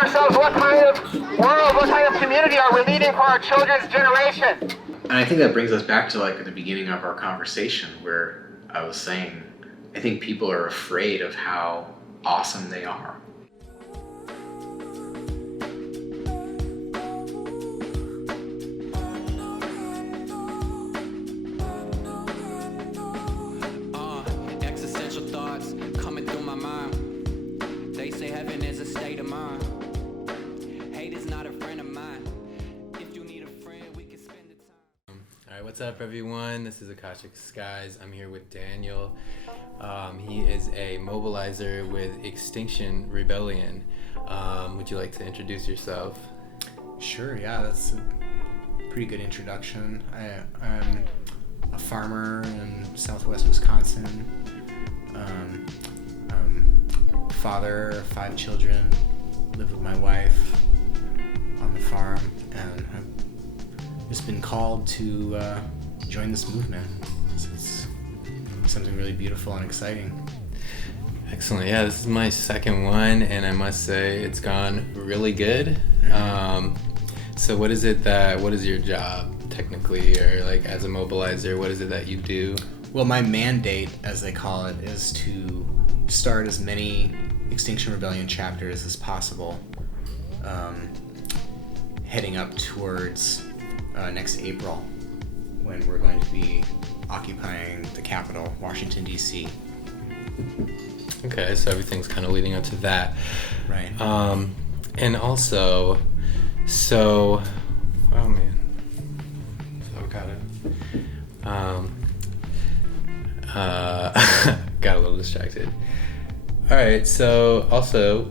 ourselves, what kind of world, what kind of community are we leaving for our children's generation? And I think that brings us back to like at the beginning of our conversation where I was saying, I think people are afraid of how awesome they are. Existential thoughts coming through my mind. They say heaven is a state of mind. Hate is not a friend of mine. If you need a friend, we can spend the time. All right, what's up, everyone? This is Akashic Skies. I'm here with Daniel. He is a mobilizer with Extinction Rebellion. Would you like to introduce yourself? Sure, yeah, that's a pretty good introduction. I'm a farmer in southwest Wisconsin. Father of 5 children, live with my wife on the farm, and I've just been called to join this movement. It's something really beautiful and exciting. Excellent. Yeah, this is my second one, and I must say it's gone really good. Mm-hmm. So what is your job technically, or like as a mobilizer, what is it that you do? Well, my mandate, as they call it, is to start as many Extinction Rebellion chapters as possible, heading up towards next April, when we're going to be occupying the capital, Washington, D.C. Okay, so everything's kind of leading up to that. Right. And also, oh man, so got a little distracted. All right, so also,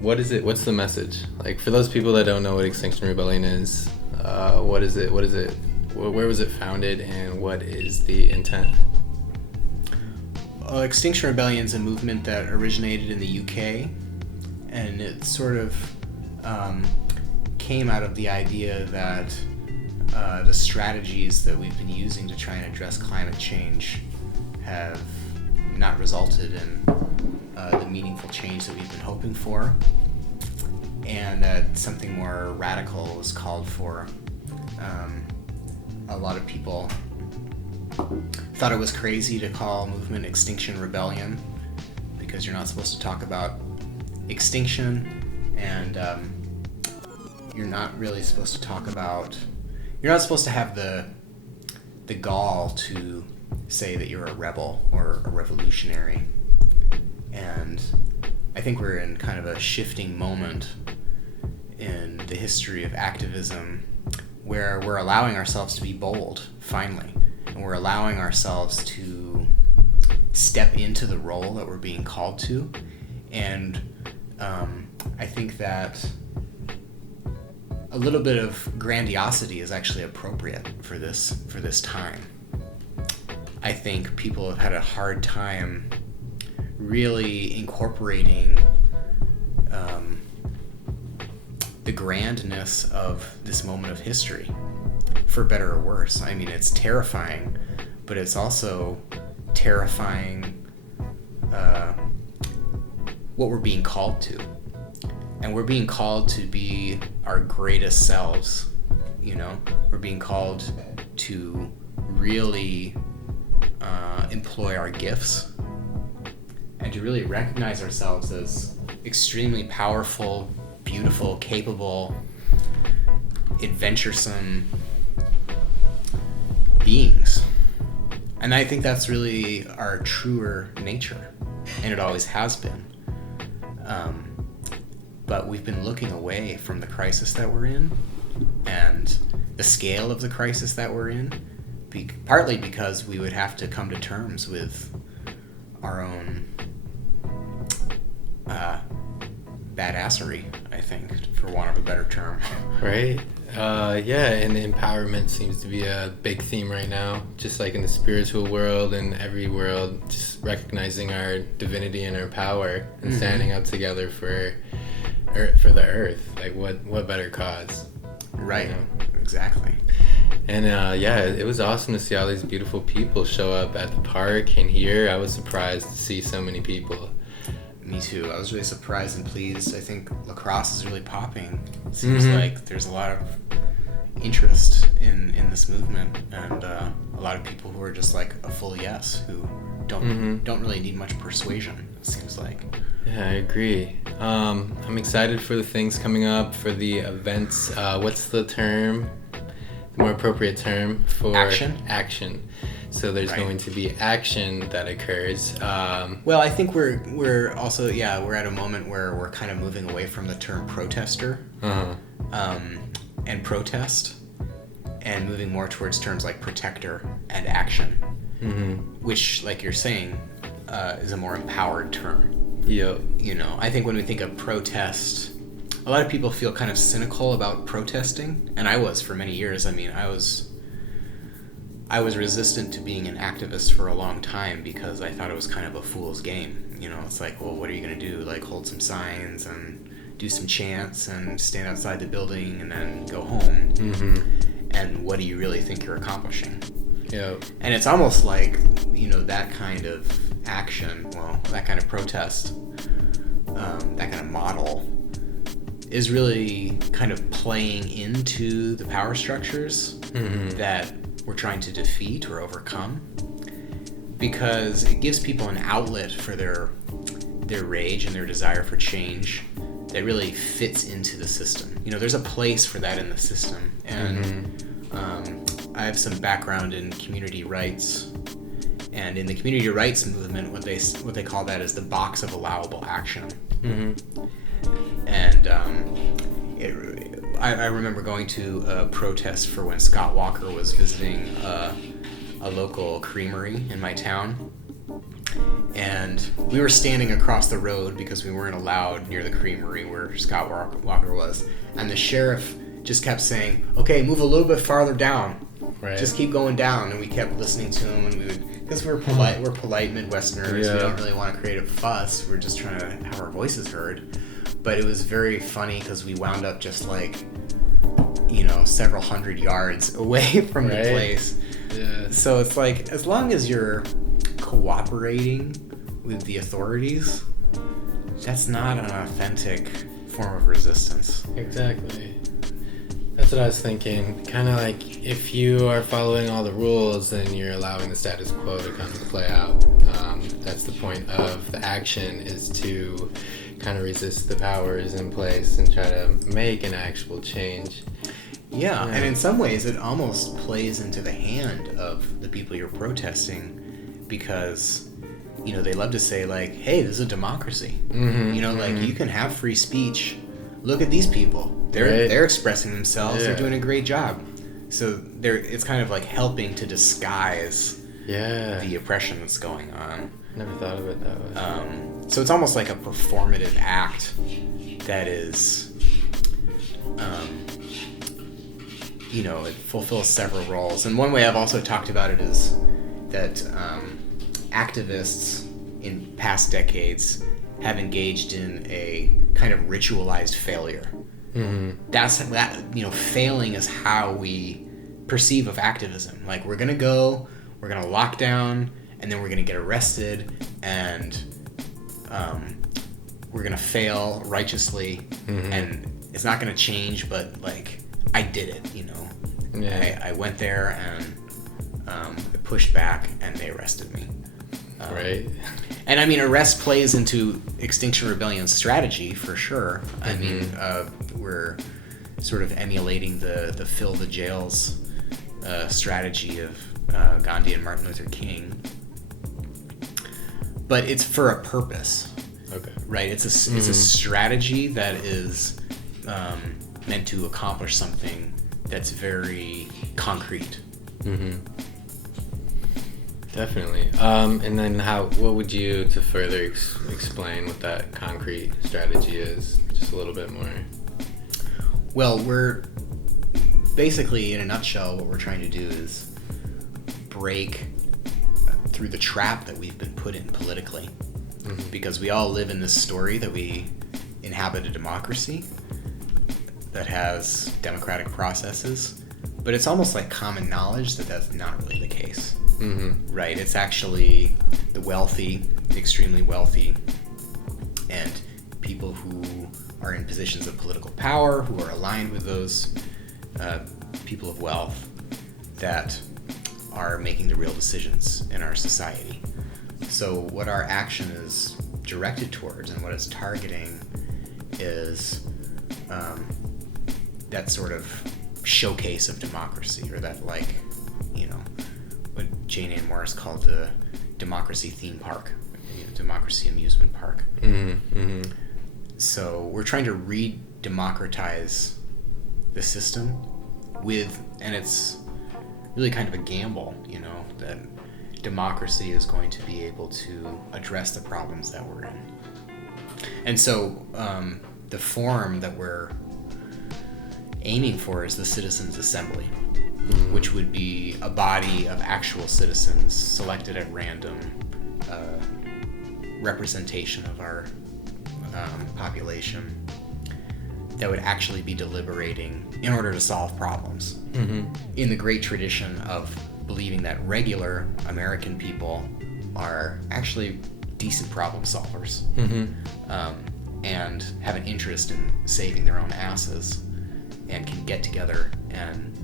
what is it? What's the message? Like, for those people that don't know what Extinction Rebellion is, what is it? What is it? Where was it founded, and what is the intent? Extinction Rebellion is a movement that originated in the UK, and it sort of came out of the idea that the strategies that we've been using to try and address climate change have not resulted in the meaningful change that we've been hoping for, and that something more radical was called for. A lot of people thought it was crazy to call a movement Extinction Rebellion because you're not supposed to talk about extinction, and you're not really supposed to talk about, you're not supposed to have the gall to say that you're a rebel or a revolutionary. And I think we're in kind of a shifting moment in the history of activism where we're allowing ourselves to be bold, finally. And we're allowing ourselves to step into the role that we're being called to. And I think that a little bit of grandiosity is actually appropriate for this time. I think people have had a hard time really incorporating the grandness of this moment of history, for better or worse. I mean, it's terrifying, but it's also terrifying what we're being called to. And we're being called to be our greatest selves, you know? We're being called to really employ our gifts and to really recognize ourselves as extremely powerful, beautiful, capable, adventuresome beings. And I think that's really our truer nature, and it always has been. But we've been looking away from the crisis that we're in and the scale of the crisis that we're in, partly because we would have to come to terms with our own badassery, I think, for want of a better term. Right. Yeah, and empowerment seems to be a big theme right now, just like in the spiritual world and every world, just recognizing our divinity and our power and standing up together for the earth. Like, what better cause? Right, you know? Exactly. And yeah, it was awesome to see all these beautiful people show up at the park and here. I was surprised to see so many people. Me too. I was really surprised and pleased. I think lacrosse is really popping. It seems like there's a lot of interest in this movement, and a lot of people who are just like a full yes, who don't really need much persuasion, it seems like. Yeah, I agree. I'm excited for the things coming up, for the events. What's the term? The more appropriate term for action. So there's going to be action that occurs. Well, I think we're also we're at a moment where we're kind of moving away from the term protester and protest, and moving more towards terms like protector and action, which, like you're saying, is a more empowered term. Yep. You know, I think when we think of protest, a lot of people feel kind of cynical about protesting, and I was for many years. I mean, I was resistant to being an activist for a long time because I thought it was kind of a fool's game. You know, it's like, well, what are you going to do? Like, hold some signs and do some chants and stand outside the building and then go home. And what do you really think you're accomplishing? Yeah. And it's almost like, you know, that kind of action, well, that kind of protest, that kind of model is really kind of playing into the power structures that we're trying to defeat or overcome, because it gives people an outlet for their rage and their desire for change that really fits into the system. You know, there's a place for that in the system, and I have some background in community rights, and in the community rights movement, what they call that is the box of allowable action. And I remember going to a protest for when Scott Walker was visiting a local creamery in my town. And we were standing across the road because we weren't allowed near the creamery where Scott Walker was. And the sheriff just kept saying, okay, move a little bit farther down. Right. Just keep going down. And we kept listening to him, and we would, because we're polite Midwesterners, we don't really want to create a fuss. We're just trying to have our voices heard. But it was very funny because we wound up just like, you know, several hundred yards away from the place. Yeah. So it's like, as long as you're cooperating with the authorities, that's not an authentic form of resistance. Exactly. That's what I was thinking. Kind of like, if you are following all the rules, then you're allowing the status quo to kind of play out. That's the point of the action, is to kind of resist the powers in place and try to make an actual change. Yeah, and in some ways it almost plays into the hand of the people you're protesting, because, you know, they love to say like, hey, this is a democracy. You know, like, you can have free speech. Look at these people. They're expressing themselves. They're doing a great job. So it's kind of like helping to disguise the oppression that's going on. Never thought of it that way. So it's almost like a performative act that is, you know, it fulfills several roles. And one way I've also talked about it is that activists in past decades have engaged in a kind of ritualized failure. That, you know, failing is how we perceive of activism. Like, we're gonna go, we're gonna lock down, and then we're gonna get arrested, and we're gonna fail righteously, and it's not gonna change, but like, I did it, you know. I went there and I pushed back, and they arrested me. Right. And I mean, arrest plays into Extinction Rebellion's strategy for sure. I mean, we're sort of emulating the fill the jails strategy of Ghandi and Martin Luther King. But it's for a purpose. Okay. Right? It's a strategy that is meant to accomplish something that's very concrete. Definitely. And then what would you, to further explain what that concrete strategy is, just a little bit more? Well, we're basically, in a nutshell, what we're trying to do is break through the trap that we've been put in politically. Because we all live in this story that we inhabit a democracy that has democratic processes, but it's almost like common knowledge that that's not really the case. Right? It's actually the wealthy, extremely wealthy, and people who are in positions of political power, who are aligned with those people of wealth that are making the real decisions in our society. So what our action is directed towards and what it's targeting is that sort of showcase of democracy, or that, like, what Jane Ann Morris called the democracy theme park, democracy amusement park. So we're trying to re-democratize the system and it's really kind of a gamble, that democracy is going to be able to address the problems that we're in. And so the form that we're aiming for is the Citizens' Assembly, which would be a body of actual citizens selected at random, representation of our population, that would actually be deliberating in order to solve problems, in the great tradition of believing that regular American people are actually decent problem solvers, and have an interest in saving their own asses, and can get together and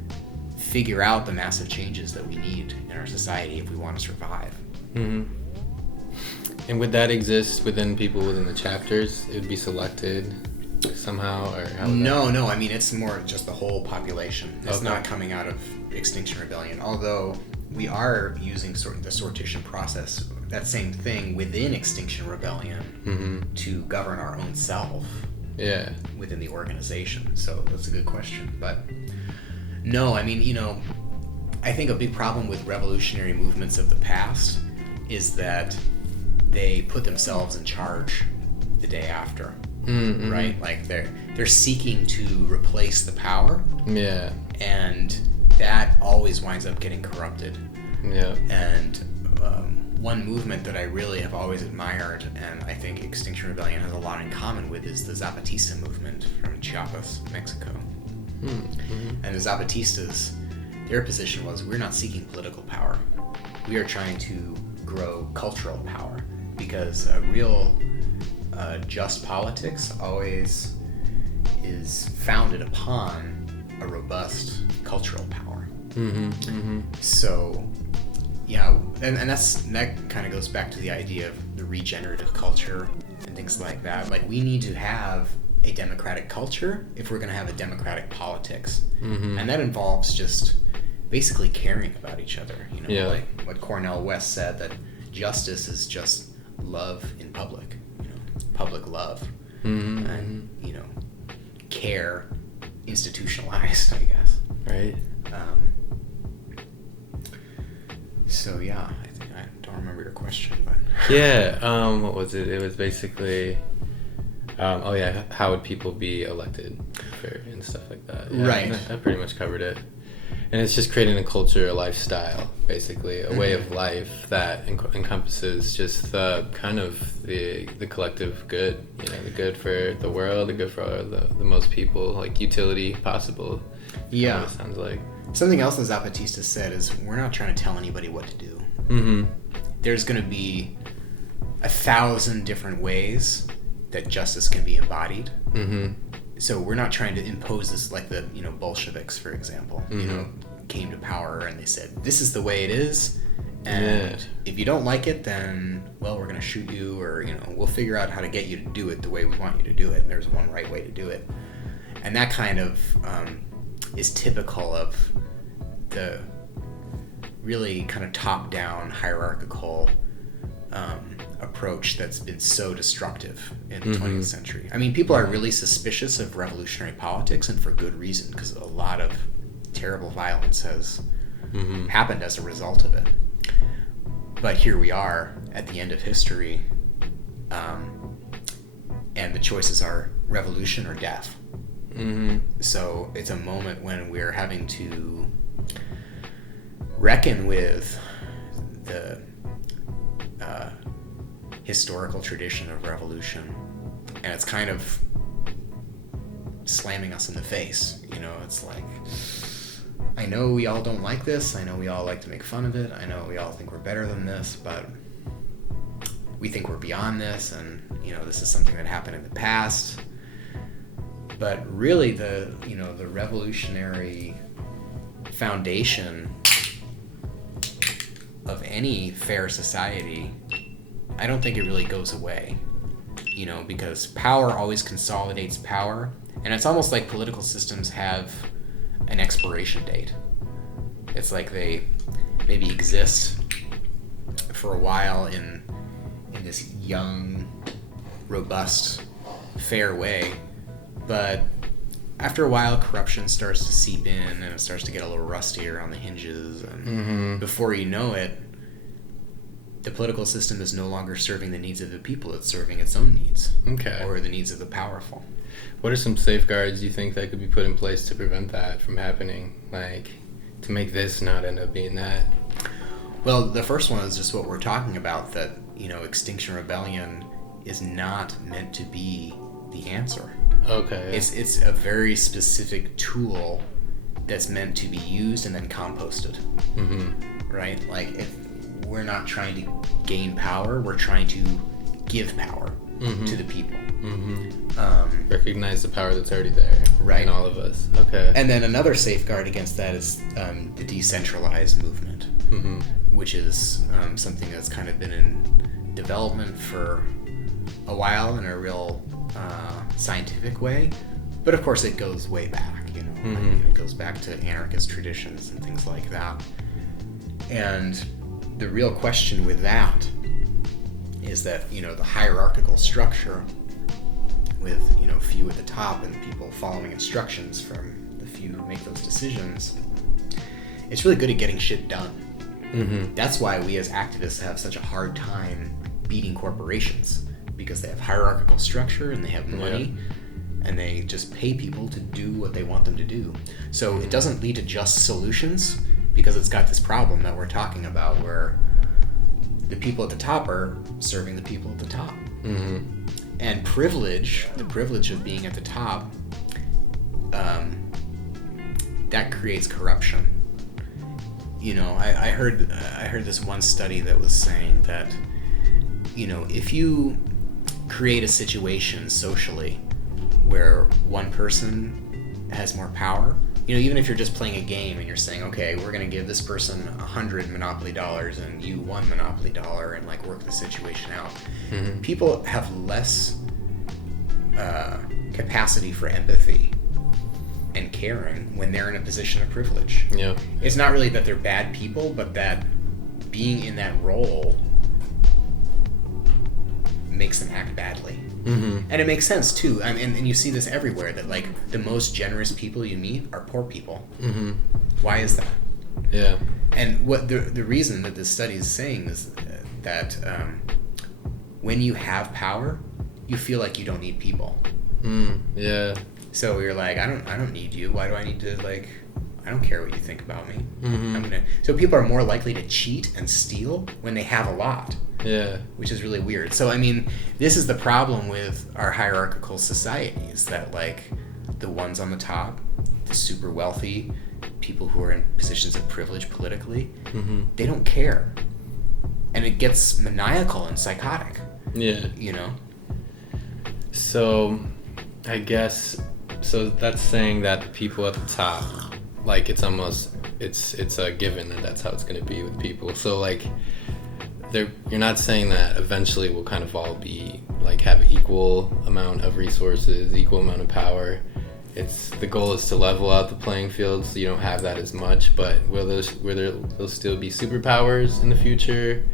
figure out the massive changes that we need in our society if we want to survive. And would that exist within people within the chapters? It would be selected somehow, or how would No. I mean, it's more just the whole population. It's Okay. not coming out of Extinction Rebellion, although we are using sort of the sortition process, that same thing within Extinction Rebellion, to govern our own self within the organization. So that's a good question. But no, I mean, I think a big problem with revolutionary movements of the past is that they put themselves in charge the day after, right? Like they're seeking to replace the power, and that always winds up getting corrupted. And one movement that I really have always admired, and I think Extinction Rebellion has a lot in common with, is the Zapatista movement from Chiapas, Mexico. And the Zapatistas, their position was, we're not seeking political power. We are trying to grow cultural power, because a real just politics always is founded upon a robust cultural power. So, yeah, and that kind of goes back to the idea of the regenerative culture and things like that. Like, we need to have a democratic culture if we're going to have a democratic politics. And that involves just basically caring about each other. Like what Cornel West said, that justice is just love in public, public love, and care institutionalized, I guess. Right. So yeah, I don't remember your question, but what was it? It was basically, how would people be elected and stuff like that. Right. I pretty much covered it. And it's just creating a culture, a lifestyle, basically, a way of life that encompasses just the kind of the collective good, the good for the world, the good for the most people, like utility possible. Yeah. It sounds like. Something else that Zapatista said is, we're not trying to tell anybody what to do. There's going to be 1,000 different ways that justice can be embodied. So we're not trying to impose this, like the Bolsheviks, for example, came to power and they said, this is the way it is, and if you don't like it, then we're going to shoot you, or we'll figure out how to get you to do it the way we want you to do it, and there's one right way to do it. And that kind of is typical of the really kind of top-down hierarchical approach that's been so destructive in the 20th century. I mean, people are really suspicious of revolutionary politics, and for good reason, because a lot of terrible violence has happened as a result of it. But here we are at the end of history, and the choices are revolution or death. So it's a moment when we're having to reckon with the historical tradition of revolution, and it's kind of slamming us in the face. It's like, I know we all don't like this, I know we all like to make fun of it, I know we all think we're better than this, but we think we're beyond this, and this is something that happened in the past. But really, the revolutionary foundation of any fair society, I don't think it really goes away. Because power always consolidates power, and it's almost like political systems have an expiration date. It's like they maybe exist for a while in this young, robust, fair way, but after a while corruption starts to seep in and it starts to get a little rusty around the hinges, and before you know it, the political system is no longer serving the needs of the people, it's serving its own needs. Okay. Or the needs of the powerful. What are some safeguards you think that could be put in place to prevent that from happening? Like, to make this not end up being that? Well, the first one is just what we're talking about, that, Extinction Rebellion is not meant to be the answer. Okay. It's a very specific tool that's meant to be used and then composted. Right? Like, if we're not trying to gain power, we're trying to give power to the people. Recognize the power that's already there, right, in all of us. Okay. And then another safeguard against that is the decentralized movement, which is something that's kind of been in development for a while in a real scientific way, but of course it goes way back. It goes back to anarchist traditions and things like that. And the real question with that is that, the hierarchical structure with, few at the top and people following instructions from the few who make those decisions, it's really good at getting shit done. That's why we as activists have such a hard time beating corporations, because they have hierarchical structure and they have money, and they just pay people to do what they want them to do. So it doesn't lead to just solutions, because it's got this problem that we're talking about where the people at the top are serving the people at the top. And privilege, the privilege of being at the top, that creates corruption. I heard this one study that was saying that, if you create a situation socially where one person has more power, even if you're just playing a game and you're saying, okay, we're going to give this person 100 Monopoly dollars and you $1 Monopoly dollar, and like work the situation out. People have less capacity for empathy and caring when they're in a position of privilege. It's not really that they're bad people, but that being in that role makes them act badly. And it makes sense too. And you see this everywhere, that like the most generous people you meet are poor people. Why is that? Yeah. And what the reason that this study is saying is that when you have power, you feel like you don't need people. Yeah. So you're like, I don't need you. Why do I need to, like, I don't care what you think about me. So people are more likely to cheat and steal when they have a lot. Yeah. Which is really weird. So, this is the problem with our hierarchical societies, that, like, the ones on the top, the super wealthy, people who are in positions of privilege politically, they don't care. And it gets maniacal and psychotic. Yeah. So, I guess, that's saying that the people at the top, like, it's a given that that's how it's going to be with people. So, like, you're not saying that eventually we'll kind of all be, like, have equal amount of resources, equal amount of power. The goal is to level out the playing field so you don't have that as much, but will there still be superpowers in the future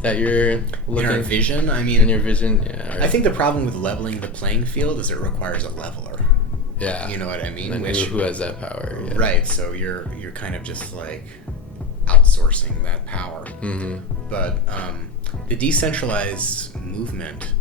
that you're looking in our vision? In your vision, yeah. I think the problem with leveling the playing field is it requires a leveler. Yeah. You know what I mean? And who has that power? Yeah. Right, so you're kind of just like outsourcing that power. But the decentralized movement,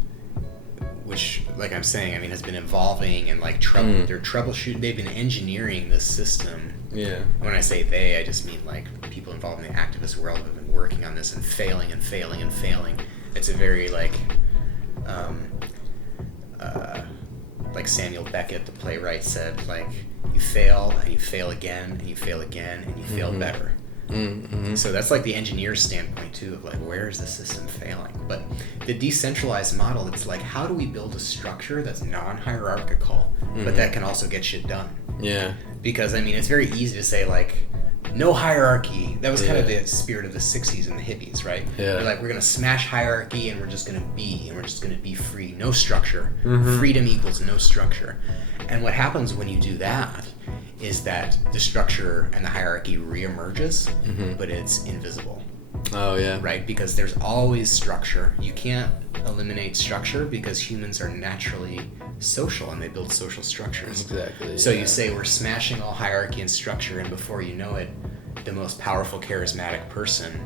which, like I'm saying, has been evolving and like they're troubleshooting. They've been engineering this system. Yeah. When I say they, I just mean like people involved in the activist world have been working on this and failing and failing and failing. It's a very like Samuel Beckett, the playwright, said, like, you fail and you fail again and you fail again and you fail better. Mm-hmm. So that's like the engineer's standpoint too, of like, where is the system failing? But the decentralized model, it's like, how do we build a structure that's non-hierarchical, but that can also get shit done? Yeah. Because I mean, it's very easy to say like, no hierarchy. That was kind of Yeah. the spirit of the 60s and the hippies, right? Yeah. They're like, we're gonna smash hierarchy and we're just gonna be, and we're just gonna be free. No structure. Mhm. Freedom equals no structure. And what happens when you do that is that the structure and the hierarchy reemerges, but it's invisible, Oh yeah. right? Because there's always structure. You can't eliminate structure because humans are naturally social and they build social structures. Exactly. So yeah. you say we're smashing all hierarchy and structure, and before you know it, the most powerful, charismatic person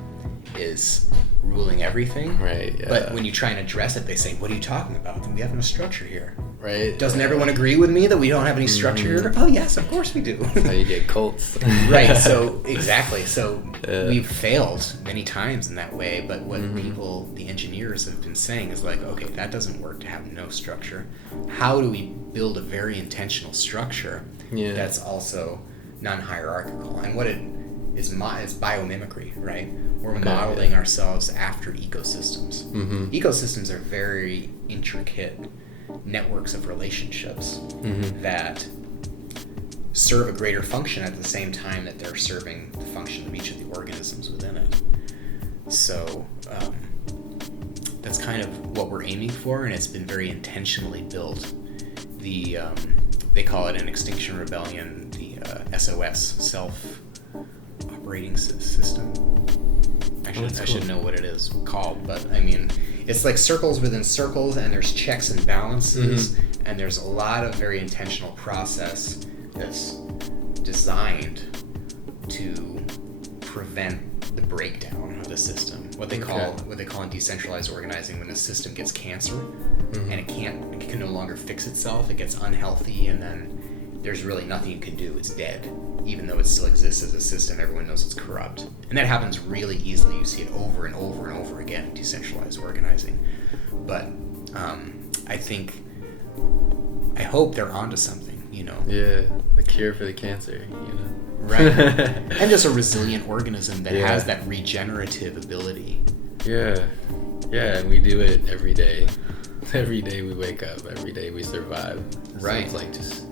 is ruling everything. Right. Yeah. But when you try and address it, they say, "What are you talking about? We have no structure here." right. Doesn't everyone agree with me that we don't have any structure here? Oh yes, of course we do. That's how you get cults. Right. So exactly. So Yeah. we've failed many times in that way. But what people, the engineers, have been saying is like, okay, that doesn't work to have no structure. How do we build a very intentional structure Yeah. that's also non-hierarchical? And what it is, it's biomimicry, right? We're Okay, modeling ourselves after ecosystems. Mhm. Ecosystems are very intricate networks of relationships that serve a greater function at the same time that they're serving the function of each of the organisms within it. So that's kind of what we're aiming for, and it's been very intentionally built. They call it an Extinction Rebellion, the SOS, self-operating system. I should know what it is called, but I mean, it's like circles within circles, and there's checks and balances, and there's a lot of very intentional process that's designed to prevent the breakdown of the system. What they call in decentralized organizing, when the system gets cancer and it can no longer fix itself, it gets unhealthy, and then there's really nothing you can do. It's dead, even though it still exists as a system. Everyone knows it's corrupt, and that happens really easily. You see it over and over and over again in decentralized organizing. But I hope they're onto something, you know. Yeah. The cure for the cancer. You know. Right. And just a resilient organism that Yeah. has that regenerative ability. Yeah. Yeah, and we do it every day. Every day we wake up. Every day we survive. Right. So it's like just.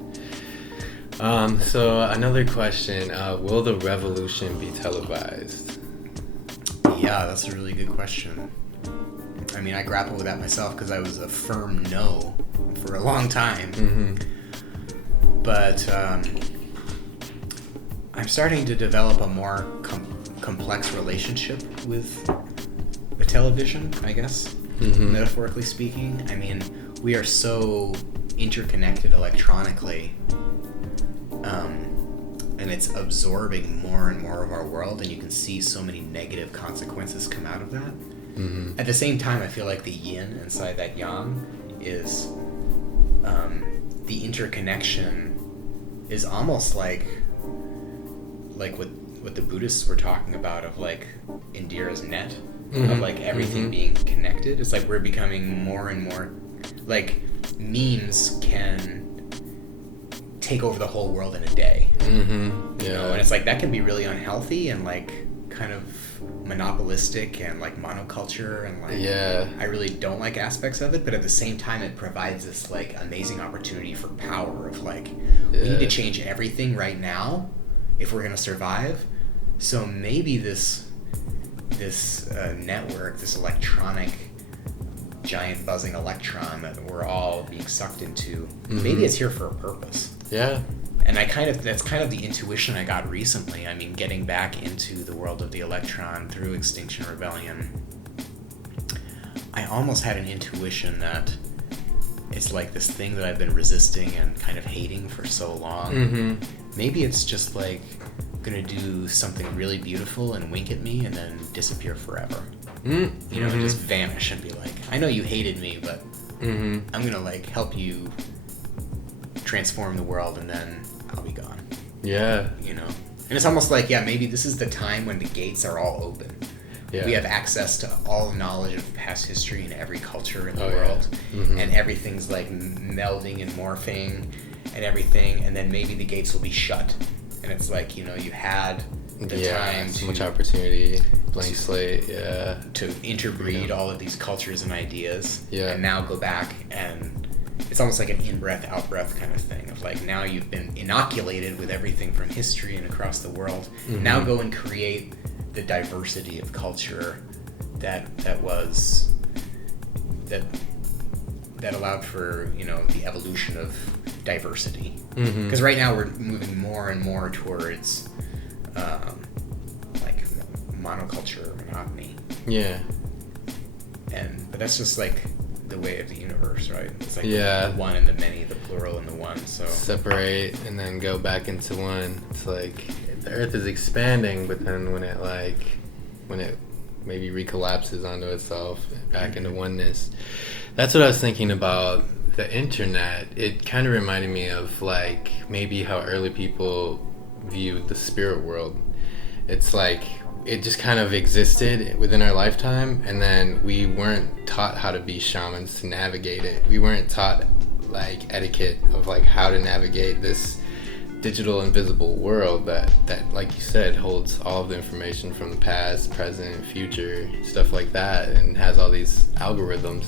So another question: will the revolution be televised? Yeah, that's a really good question. I mean, I grapple with that myself because I was a firm no for a long time. But I'm starting to develop a more complex relationship with the television, I guess, metaphorically speaking. I mean, we are so interconnected electronically, and it's absorbing more and more of our world, and you can see so many negative consequences come out of that. At the same time, I feel like the yin inside that yang is the interconnection is almost like what the Buddhists were talking about, of like Indira's net, of like everything being connected. It's like we're becoming more and more like memes can take over the whole world in a day. You know, and it's like that can be really unhealthy and like kind of monopolistic and like monoculture, and like I really don't like aspects of it, but at the same time it provides this like amazing opportunity for power of like we need to change everything right now if we're going to survive. So maybe this network, this electronic giant buzzing electron that we're all being sucked into, maybe it's here for a purpose. Yeah. And that's kind of the intuition I got recently. I mean, getting back into the world of the electron through Extinction Rebellion, I almost had an intuition that it's like this thing that I've been resisting and kind of hating for so long. Maybe it's just like gonna do something really beautiful and wink at me and then disappear forever. You know, and just vanish and be like, I know you hated me, but I'm gonna like help you transform the world, and then I'll be gone. Yeah. You know? And it's almost like, maybe this is the time when the gates are all open. Yeah. We have access to all knowledge of past history in every culture in the world. And everything's like melding and morphing and everything. And then maybe the gates will be shut. And it's like, you know, you had the time so to, much opportunity, blank slate, to interbreed all of these cultures and ideas, Yeah. and now go back, and it's almost like an in-breath, out-breath kind of thing of like, now you've been inoculated with everything from history and across the world. Now go and create the diversity of culture that allowed for, you know, the evolution of diversity. Because right now we're moving more and more towards like monoculture, monotony. Yeah. But that's just like the way of the universe, right? It's like Yeah. the one and the many, the plural and the one. So Separate and then go back into one. It's like the Earth is expanding, but then when it maybe recollapses onto itself back into oneness. That's what I was thinking about the internet. It kind of reminded me of like maybe how early people viewed the spirit world. It's like it just kind of existed within our lifetime, and then we weren't taught how to be shamans to navigate it. We weren't taught like etiquette of like how to navigate this digital invisible world that like you said holds all of the information from the past, present, future, stuff like that, and has all these algorithms,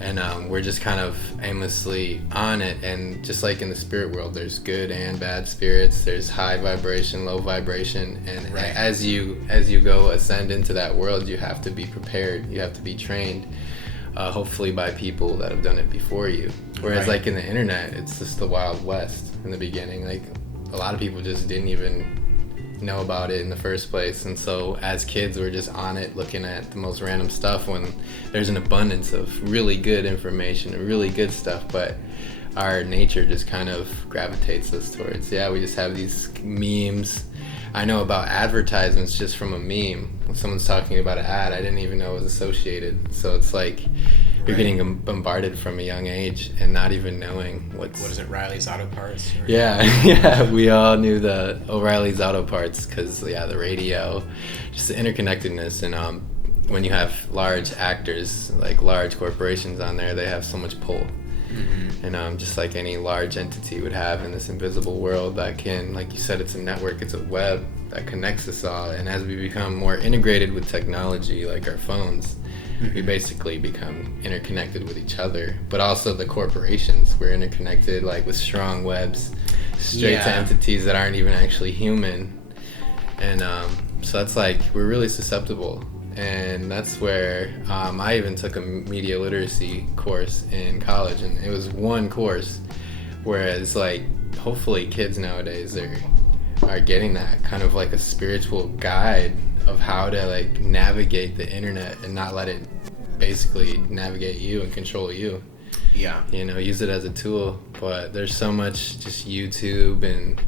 and we're just kind of aimlessly on it. And just like in the spirit world, there's good and bad spirits, there's high vibration, low vibration, and Right. as you go ascend into that world, you have to be prepared, you have to be trained, hopefully by people that have done it before you. Whereas Right. like in the internet, it's just the Wild West in the beginning. Like a lot of people just didn't even know about it in the first place, and so as kids we're just on it looking at the most random stuff when there's an abundance of really good information and really good stuff, but our nature just kind of gravitates us towards, we just have these memes. I know about advertisements just from a meme. When someone's talking about an ad, I didn't even know it was associated. So it's like you're Right. getting bombarded from a young age and not even knowing what is it, Riley's Auto Parts? Yeah, we all knew the O'Reilly's Auto Parts because, the radio, just the interconnectedness. And when you have large actors, like large corporations on there, they have so much pull. And just like any large entity would have in this invisible world that can, like you said, it's a network, it's a web that connects us all. And as we become more integrated with technology, like our phones, we basically become interconnected with each other. But also the corporations, we're interconnected like with strong webs straight to entities that aren't even actually human. And so that's like, we're really susceptible. And that's where I even took a media literacy course in college, and it was one course, whereas like hopefully kids nowadays are getting that kind of like a spiritual guide of how to like navigate the internet and not let it basically navigate you and control you. Use it as a tool. But there's so much just YouTube and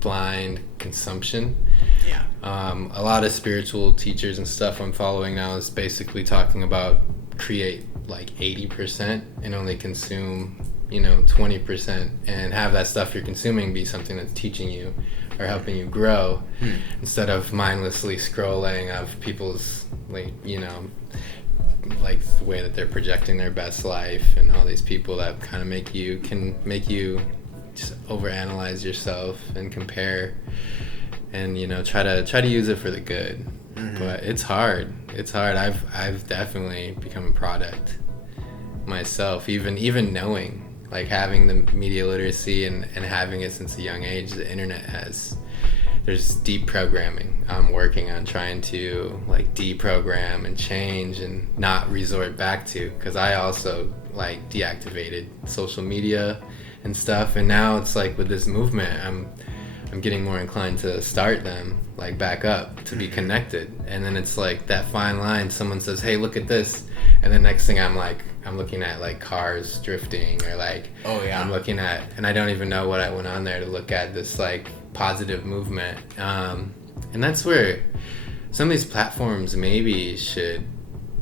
blind consumption. A lot of spiritual teachers and stuff I'm following now is basically talking about create like 80% and only consume 20%, and have that stuff you're consuming be something that's teaching you or helping you grow, instead of mindlessly scrolling of people's like the way that they're projecting their best life, and all these people that kind of make you just overanalyze yourself and compare, and try to use it for the good. But it's hard. I've definitely become a product myself, even knowing, like having the media literacy and having it since a young age. The internet there's deep programming I'm working on, trying to like deprogram and change and not resort back to, because I also like deactivated social media and stuff, and now it's like with this movement I'm getting more inclined to start them like back up to be connected. And then it's like that fine line, someone says, hey, look at this, and the next thing I'm looking at like cars drifting, or like I'm looking at, and I don't even know what I went on there to look at, this like positive movement. And that's where some of these platforms maybe should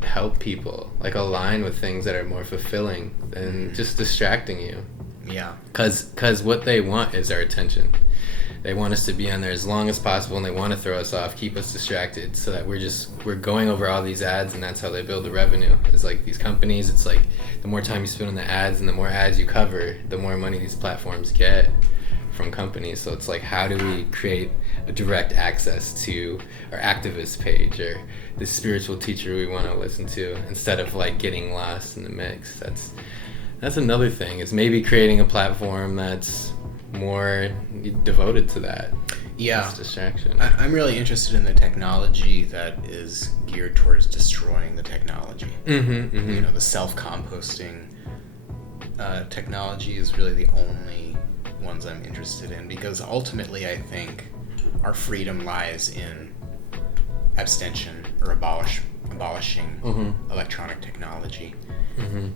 help people like align with things that are more fulfilling than just distracting you. Because what they want is our attention. They want us to be on there as long as possible, and they want to throw us off, keep us distracted, so that we're going over all these ads, and that's how they build the revenue. It's like these companies, it's like the more time you spend on the ads and the more ads you cover, the more money these platforms get from companies. So it's like, how do we create a direct access to our activist page or the spiritual teacher we want to listen to, instead of like getting lost in the mix? That's another thing, is maybe creating a platform that's more devoted to that. Yeah. It's distraction. I'm really interested in the technology that is geared towards destroying the technology. You know, the self-composting technology is really the only ones I'm interested in, because ultimately I think our freedom lies in abstention or abolishing electronic technology.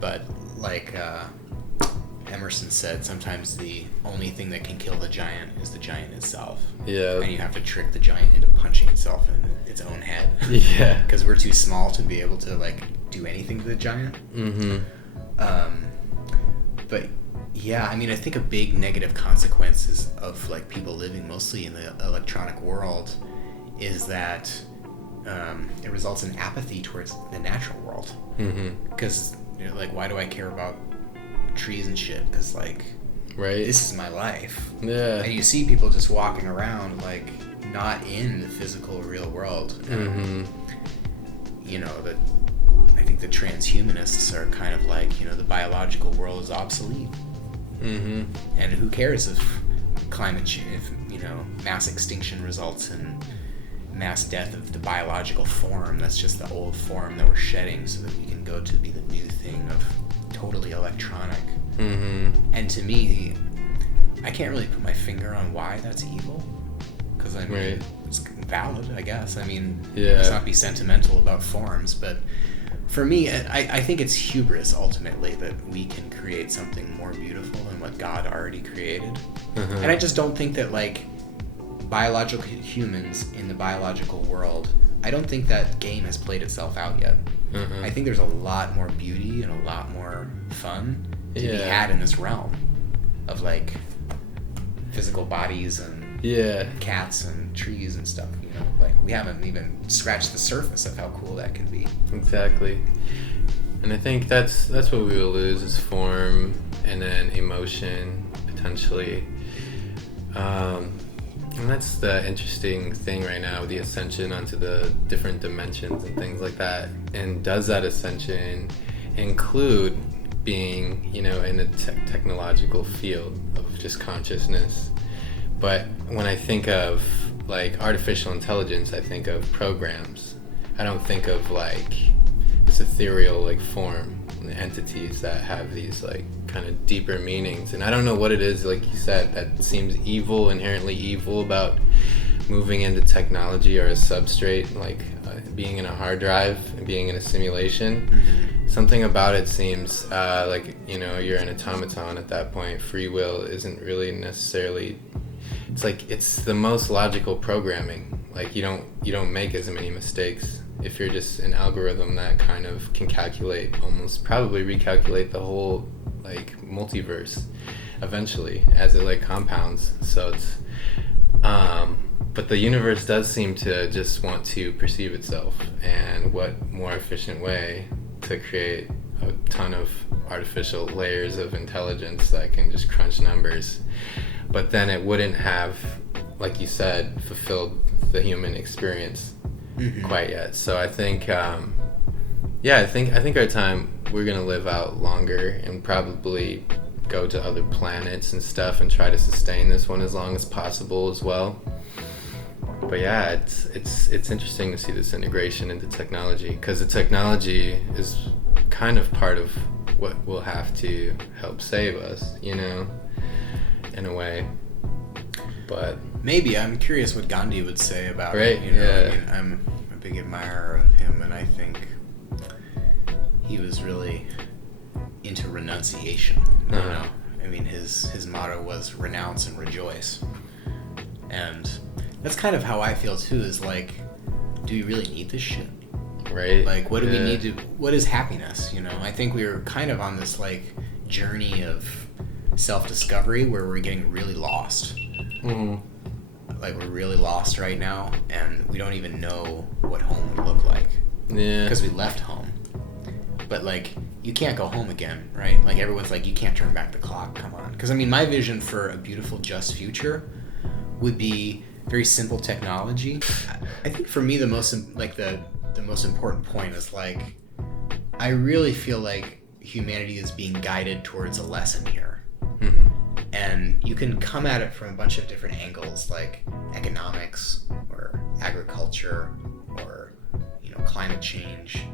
But like Emerson said, sometimes the only thing that can kill the giant is the giant itself. Yeah. And you have to trick the giant into punching itself in its own head. Yeah. Because we're too small to be able to like do anything to the giant. But yeah, I mean, I think a big negative consequences of like people living mostly in the electronic world is that it results in apathy towards the natural world. Because like, why do I care about trees and shit? Because like, right, this is my life. Yeah. And you see people just walking around like not in the physical real world. You know, that I think the transhumanists are kind of like, you know, the biological world is obsolete. And who cares if climate change, if, you know, mass extinction results in mass death of the biological form? That's just the old form that we're shedding so that we can go to be the new thing of totally electronic. And to me, I can't really put my finger on why that's evil, because I mean, it's valid, I guess. I mean, let's not be sentimental about forms, but for me, I think it's hubris ultimately that we can create something more beautiful than what God already created. And I just don't think that like biological humans in the biological world, I don't think that game has played itself out yet. I think there's a lot more beauty and a lot more fun to be had in this realm of like physical bodies and cats and trees and stuff. You know, like we haven't even scratched the surface of how cool that could be. Exactly. And I think that's what we will lose, is form and then emotion potentially. And that's the interesting thing right now with the ascension onto the different dimensions and things like that. And does that ascension include being, you know, in the technological field of just consciousness? But when I think of like artificial intelligence, I think of programs. I don't think of like this ethereal like form and entities that have these like kind of deeper meanings. And I don't know what it is, like you said, that seems evil, inherently evil about moving into technology or a substrate, like being in a hard drive and being in a simulation. Something about it seems like, you know, you're an automaton at that point. Free will isn't really necessarily, it's like it's the most logical programming. Like you don't make as many mistakes if you're just an algorithm that kind of can calculate, almost probably recalculate the whole like multiverse eventually as it like compounds. So it's but the universe does seem to just want to perceive itself, and what more efficient way to create a ton of artificial layers of intelligence that can just crunch numbers, but then it wouldn't have, like you said, fulfilled the human experience quite yet. So I think I think our time, we're gonna live out longer and probably go to other planets and stuff and try to sustain this one as long as possible as well. But yeah, it's interesting to see this integration into technology, because the technology is kind of part of what will have to help save us, you know, in a way. But maybe I'm curious what Ghandi would say about it. You know, I mean, I'm a big admirer of him, and I think he was really into renunciation. You know, I mean, his motto was renounce and rejoice, and that's kind of how I feel too. Is like, do we really need this shit? Right. Like, what do we need to? What is happiness? You know, I think we were kind of on this like journey of self-discovery where we're getting really lost. Like we're really lost right now, and we don't even know what home would look like. Yeah. Because we left home. But like, you can't go home again, right? Like everyone's like, you can't turn back the clock, come on. Because I mean, my vision for a beautiful, just future would be very simple technology. I think for me, the most important point is like, I really feel like humanity is being guided towards a lesson here. Mm-hmm. And you can come at it from a bunch of different angles, like economics or agriculture or, climate change,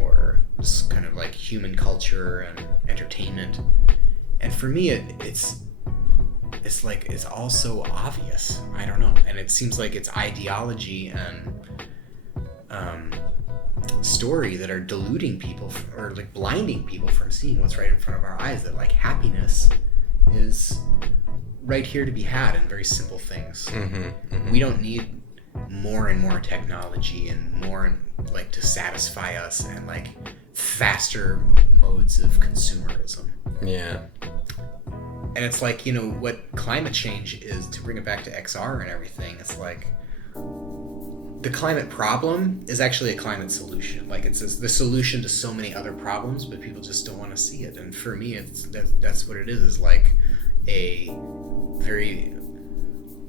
or kind of like human culture and entertainment. And for me, it's like it's all so obvious. I don't know, and it seems like it's ideology and story that are deluding people or like blinding people from seeing what's right in front of our eyes. That like happiness is right here to be had in very simple things. Mm-hmm, mm-hmm. We don't need more and more technology and more like to satisfy us and like faster modes of consumerism. Yeah. And it's like, what climate change is, to bring it back to XR and everything, it's like the climate problem is actually a climate solution. Like it's the solution to so many other problems, but people just don't want to see it. And for me, that's what it is like a very,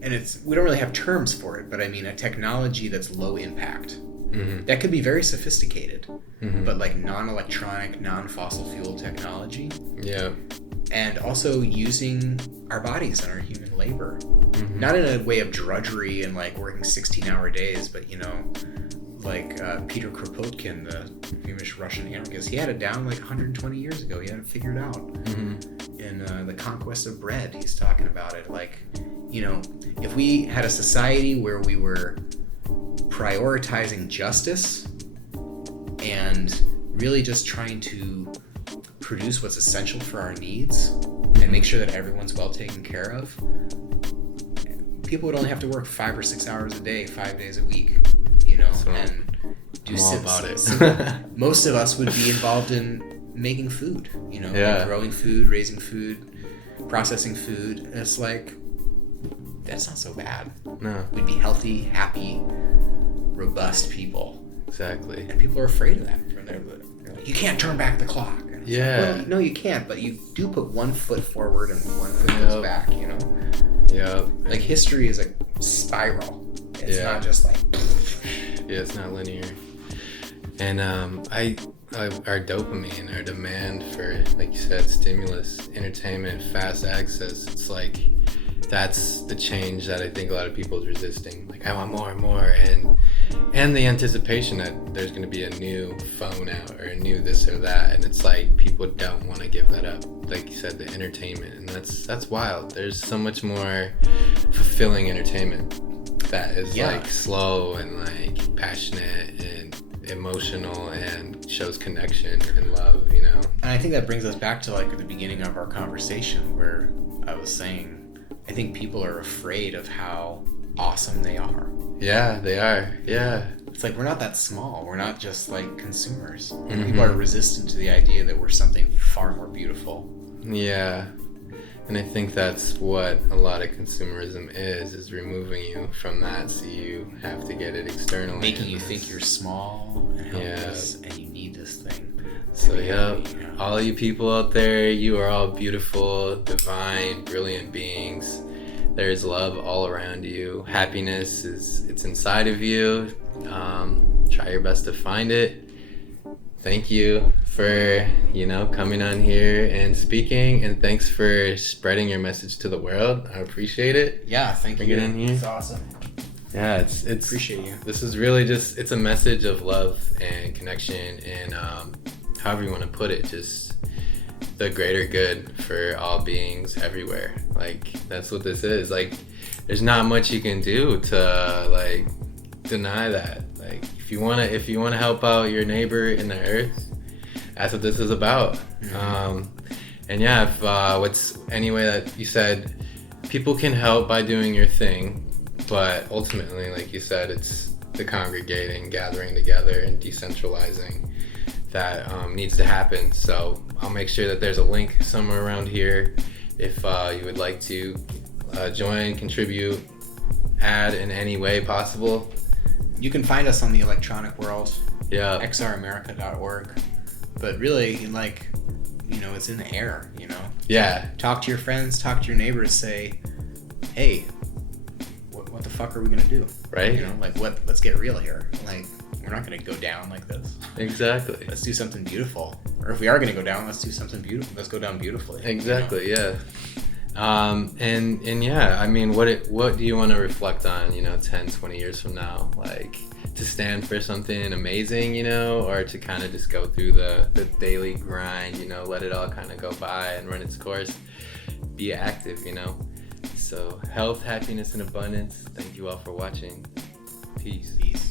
and we don't really have terms for it, but I mean a technology that's low impact. Mm-hmm. That could be very sophisticated, mm-hmm. but like non-electronic, non-fossil fuel technology. Yeah. And also using our bodies and our human labor. Mm-hmm. Not in a way of drudgery and like working 16-hour days, but like Peter Kropotkin, the famous Russian anarchist, he had it down like 120 years ago. He had it figured out. Mm-hmm. In the Conquest of Bread, he's talking about it. Like, if we had a society where we were prioritizing justice and really just trying to produce what's essential for our needs and make sure that everyone's well taken care of, people would only have to work 5 or 6 hours a day, 5 days a week, So and do I'm all about it. Most of us would be involved in making food, Yeah. like growing food, raising food, processing food. And it's like, that's not so bad. No, We'd be healthy, happy, robust people. exactly. And people are afraid of that. They're like, you can't turn back the clock. And it's Yeah. like, well, no, you can't, but you do put one foot forward and one foot goes back, Yeah. Like history is a spiral. It's Yeah. not just like... Yeah, it's not linear. And our dopamine, our demand for, like you said, stimulus, entertainment, fast access, it's like that's the change that I think a lot of people is resisting. Like, I want more and more, and the anticipation that there's going to be a new phone out or a new this or that, and it's like people don't want to give that up. Like you said, the entertainment, and that's wild. There's so much more fulfilling entertainment that is like slow and like passionate and emotional and shows connection and love, And I think that brings us back to like at the beginning of our conversation where I was saying I think people are afraid of how awesome they are. Yeah, they are. Yeah. It's like we're not that small. We're not just like consumers. Mm-hmm. People are resistant to the idea that we're something far more beautiful. Yeah. And I think that's what a lot of consumerism is removing you from that, so you have to get it externally. Making you think you're small and helpless and you need this thing. So all you people out there, you are all beautiful, divine, brilliant beings. There's love all around you. Happiness it's inside of you. Try your best to find it. Thank you for, coming on here and speaking, and thanks for spreading your message to the world. I appreciate it. Yeah, thank you. Bring it in here. It's awesome. Yeah, it's Appreciate you. This is really it's a message of love and connection and however you want to put it, just the greater good for all beings everywhere. Like, that's what this is. Like, there's not much you can do to like deny that. Like, if you wanna help out your neighbor in the earth, that's what this is about. Mm-hmm. And yeah, if what's anyway that you said, people can help by doing your thing, but ultimately, like you said, it's the congregating, gathering together, and decentralizing that needs to happen. So I'll make sure that there's a link somewhere around here if you would like to join, contribute, add in any way possible. You can find us on the electronic world, Yeah. xramerica.org. But really, like, you know, it's in the air, you know? Yeah. Talk to your friends, talk to your neighbors, say, hey, what the fuck are we gonna do? Right. You know, like, let's get real here. Like, we're not gonna go down like this. Exactly. Let's do something beautiful. Or if we are gonna go down, let's do something beautiful. Let's go down beautifully. Exactly. You know? Yeah. And yeah, I mean, what do you want to reflect on, you know, 10, 20 years from now? Like, to stand for something amazing, you know, or to kind of just go through the daily grind, you know, let it all kind of go by and run its course. Be active, you know. So health, happiness, and abundance. Thank you all for watching. Peace. Peace.